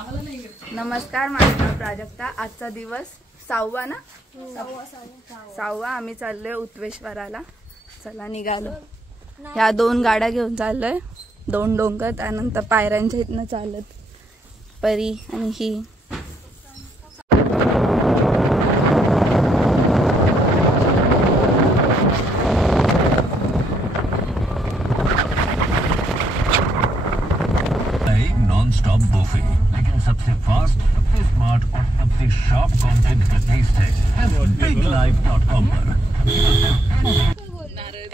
नमस्कार, माझं नाव प्राजक्ता। आजचा दिवस 6वा ना? 6वा। आम्ही चाललोय उत्वेश्वराला। चला निघालो। ह्या 2 गाड्या घेऊन चाललोय, 2 डोंगर, त्यानंतर पायऱ्यांच्या इथनं चालत परी आणि ही। स्टॉप बुफे, लेकिन सबसे फास्ट, सबसे स्मार्ट और सबसे शार्प कंटेंट का टेस्ट है biglife.com पर।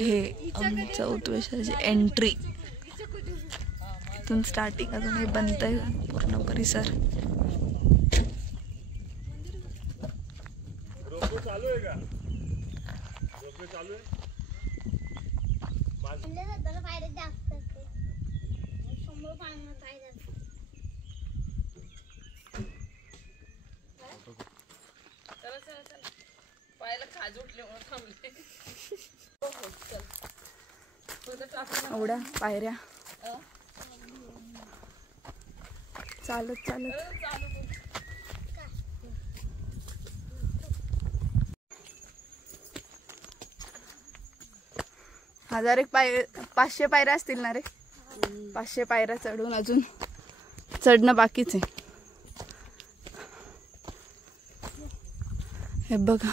हे आमच्या उत्वेश्वराची एंट्री। इथून स्टार्टिंग अजून हे बनतंय पूर्ण परिसर। रोपवे चालू आहे का? रोपवे चालू आहे? एवढ्या पायऱ्या चालत चालत हजार एक 500 पायऱ्या असतील ना रे। 500 पायऱ्या चढून अजून चढणं बाकीच आहे। हे बघा,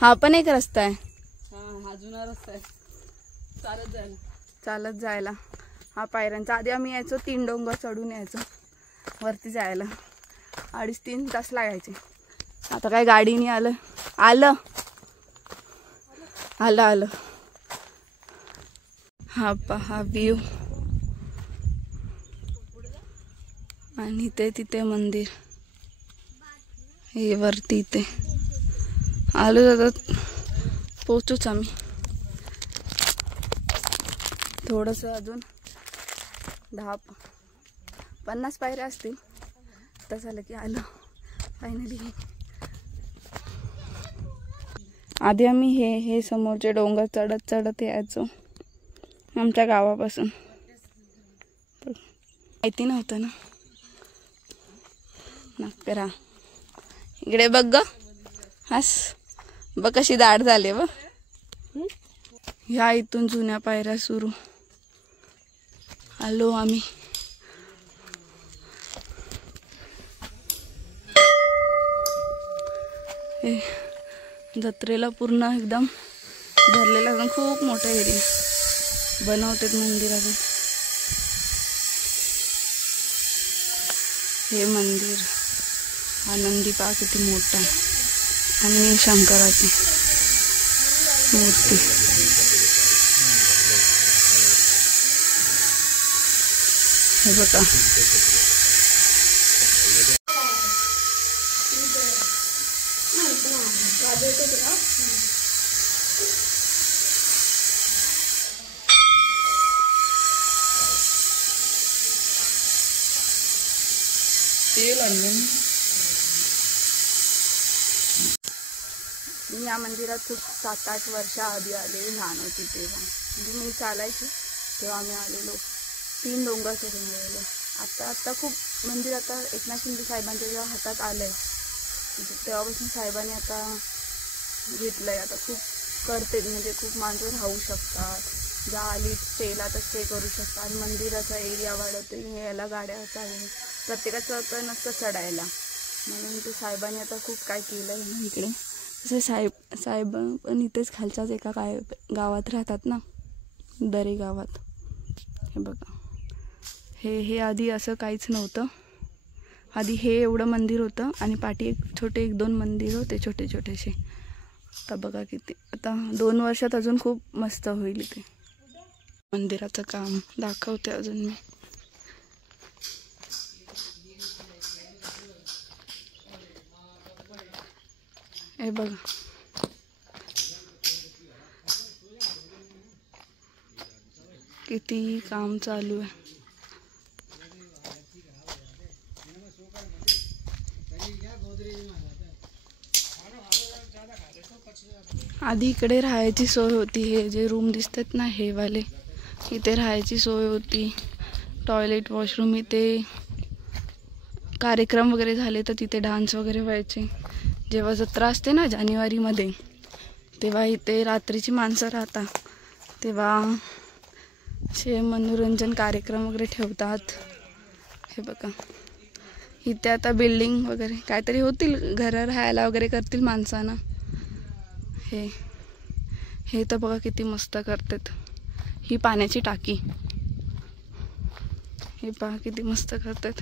हा पण एक रस्ता आहे। हा जुना रस्ता आहे चालत जायला। हा पायऱ्यांचा आधी आम्ही यायचो 3 डोंगर चढून यायचो वरती जायला। 2.5-3 तास लागायचे। आता काय गाडीने आलं हा पहा व्ह्यू। आणि तिथे मंदिर, हे वरती इथे आलो जातात पोहोचूच आम्ही। थोडंसं अजून 10-50 पायऱ्या असतील तर झालं की आलो फायनली। आधी आम्ही हे समोरचे डोंगर चढत चढत यायचो आमच्या गावापासून। माहिती नव्हतं ना। नागकरा इकडे बघ ग, हस बघ कशी दाट झाली बघ। ह्या इथून जुन्या पायऱ्या सुरू आलो आम्ही। हे जत्रेला पूर्ण एकदम भरलेला, एकदम खूप मोठा एरिया बनवतात मंदिरात। हे मंदिर, आनंदी पहा किती मोठा आहे, आणि शंकराची मूर्ती। हे बघा, तेल आणलं। मी या मंदिरात खूप 7-8 वर्ष आधी आले, लहान होती तेव्हा। म्हणजे मी चालायची तेव्हा आम्ही आलेलो, 3 डोंगर चढून गेलेलो। आता खूप मंदिर आता एकनाथ शिंदे साहेबांच्या जेव्हा हातात आलंय तेव्हापासून साहेबांनी आता घेतलंय। आता खूप करते, म्हणजे खूप माणसं राहू शकतात, ज्या आली स्टेला तर स्टे करू शकतात। मंदिराचा एरिया वाढवते, यायला गाड्या चालू, प्रत्येकाचं तर नसतं चढायला, म्हणून ते साहेबांनी आता खूप काय केलं आहे इकडे। तसे साहेब पण इथेच खालच्याच एका गावात राहतात ना, दरे गावात। हे बघा, हे आधी असं काहीच नव्हतं। आधी हे एवढं मंदिर होतं आणि पाठी एक 2 मंदिर होते छोटे छोटेसे। आता बघा किती, आता 2 वर्षात अजून खूप मस्त होईल इथे। मंदिराचं काम दाखवते अजून मी। हे बघा, किती काम चालू आहे। आधी इकडे राहायची सोय होती, हे जे रूम दिसतात ना हे वाले, इथे राहायची सोय होती। टॉयलेट वॉशरूम इथे कार्यक्रम वगैरे झाले तर तिथे डान्स वगैरे व्हायचे. जेव्हा जत्रा असते ना जानेवारीमध्ये तेव्हा इथे रात्रीची माणसं राहतात, तेव्हा असे मनोरंजन कार्यक्रम वगैरे ठेवतात. हे बघा इथे आता बिल्डिंग वगैरे काहीतरी होतील, घरं राहायला वगैरे करतील माणसांना. हे तर बघा किती मस्त करतात. ही पाण्याची टाकी, हे पहा किती मस्त करतात.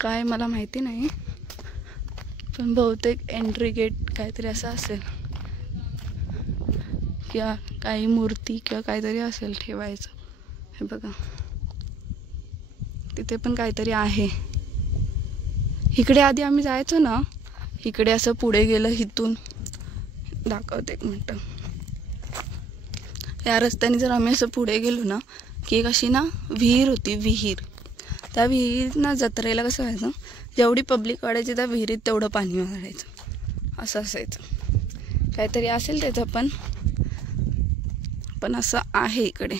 काय मला माहिती नाही, पण बहुतेक एंट्री गेट काहीतरी असं असेल किंवा काही मूर्ती किंवा काहीतरी असेल ठेवायचं. हे बघा तिथे पण काहीतरी आहे. इकडे आधी आम्ही जायचो ना, इकडे असं पुढे गेलं, इथून दाखवते एक मिनटं. या रस्त्याने जर आम्ही असं पुढे गेलो ना की एक अशी ना विहीर होती, विहीर. त्या विहीर ना जत्रेला कसं व्हायचं, जेवढी पब्लिक वाढायची त्या विहिरीत तेवढं पाणी वाढायचं, असं असायचं. काहीतरी असेल त्याचं पण असं आहे इकडे.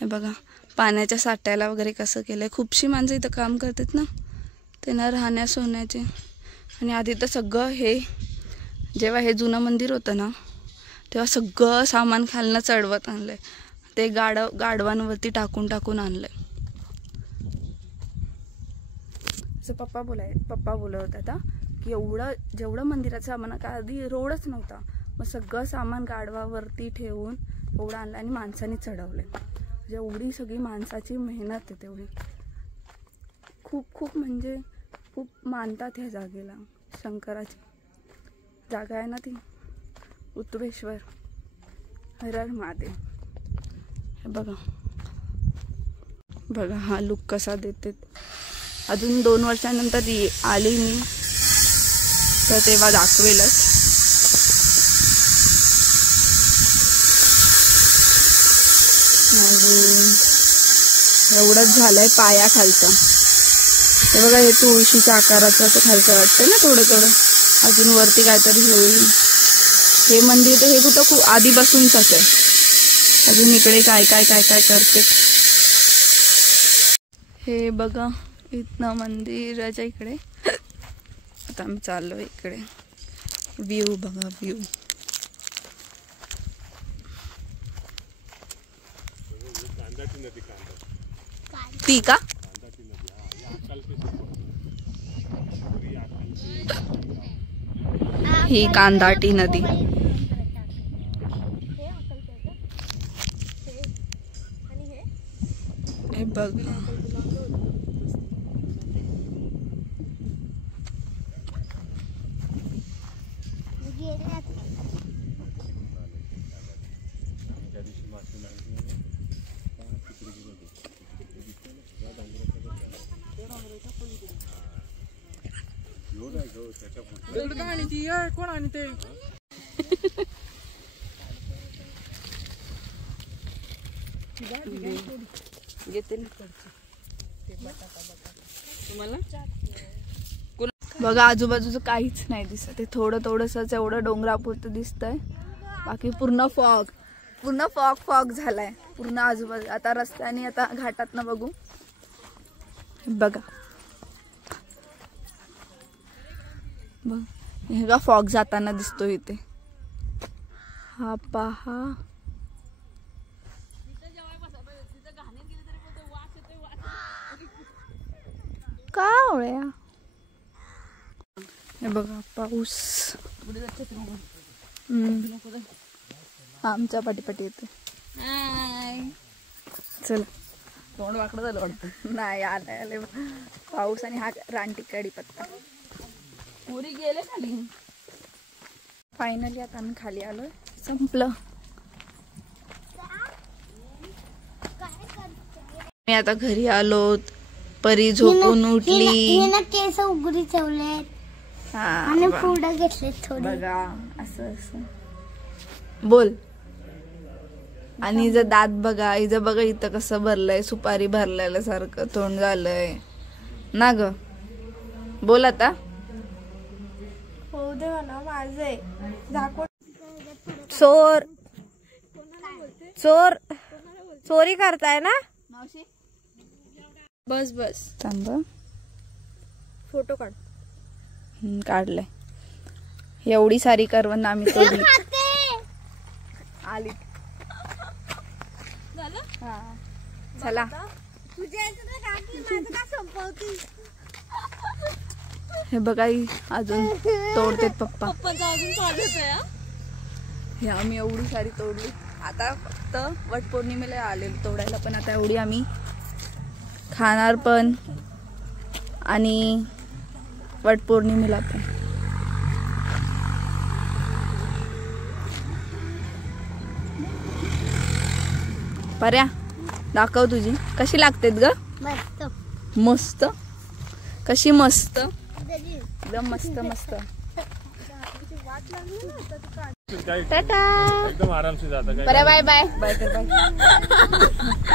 हे बघा पाण्याच्या साठ्याला वगैरे कसं केलं आहे. खूपशी माणसं इथं काम करतात ना, त्यांना राहण्या सोन्याचे. आणि आधी तर सगळं हे जेव्हा हे जुनं मंदिर होतं ना तेव्हा सगळं सामान खालनं चढवत आणलं आहे, ते गाडवांवरती टाकून आणलं आहे. असं पप्पा बोलत होता आता की जेवढं मंदिराचं सामान, का आधी रोडच नव्हता, मग सगळं सामान गाडवावरती ठेवून एवढं आणलं आणि माणसांनी चढवलं. जेवढी सगळी माणसाची मेहनत आहे तेवढी. खूप म्हणजे खूप मानतात ह्या जागेला. शंकराची जागा आहे ना ती, उत्तुरेश्वर, हर हर महादेव. हे बघा हा लुक कसा देते. अजून 2 वर्षानंतर आली मी तर तेव्हा दाखवेलच. अजून एवढंच झालंय पाया खालचा. हे बघा हे तुळशीच्या आकाराचं असं खालचं वाटतंय ना थोडं. अजून वरती काहीतरी होईल. हे मंदिर तर हे कुठं खूप आधीपासूनच आहे. अजून इकडे काय करते. हे बघा इथनं मंदिराच्या इकडे आता आम्ही चाललो. इकडे व्ह्यू बघा, व्ह्यू. ती का ही कांदाटी नदी. हे बघा कोण आणि ते बघा आजूबाजूचं काहीच नाही दिसत. ते थोडंसंच एवढं डोंगरापुरतं दिसतंय, बाकी पूर्ण फॉग झालाय पूर्ण आजूबाजू. आता रस्त्याने आता घाटात ना बघू. बघा हे का फॉग जाताना दिसतो इथे. हा पहा कावळ्या. हे बघा पाऊस आमच्या पाठीपाठी येते. चल तोंड वाकडं झालं वाटतं. नाही आले पाऊस आणि हा रानटी कढीपत्ता. पुरी गेले खाली. फायनली आता आम्ही खाली आलोय. संपलं. मी आता घरी आलो. परी झोपून उठली. केस उघडी ठेवलेत आणि पुढे घेतले थोडे. बघा असं बोल. आणि हिचं दात बघा, हिचं बघा इथं कसं भरलंय, सुपारी भरलेल्या सारखं तोंड झालंय ना ग. बोल आता. हो दे मला माझे दाखव. सोर चोरी करताय ना? मावशी बस बस थांब. फोटो काढ. काढलंय. एवढी सारी करवंद आम्ही तोडली. आली. हा चला. हे बघा अजून तोडतेत पप्पा. हे आम्ही एवढी सारी तोडली. आता फक्त वटपौर्णिमेला आलेलो तोडायला, पण आता एवढी आम्ही खाणार पण आणि वटपौर्णिमेला पण. पर्या दाखव तुझी कशी लागतेत ग. मस्त. मस्त. कशी मस्त. एकदम मस्त मस्त. एकदम आराम से जाता. बरं बाय बाय बाय कर बाय.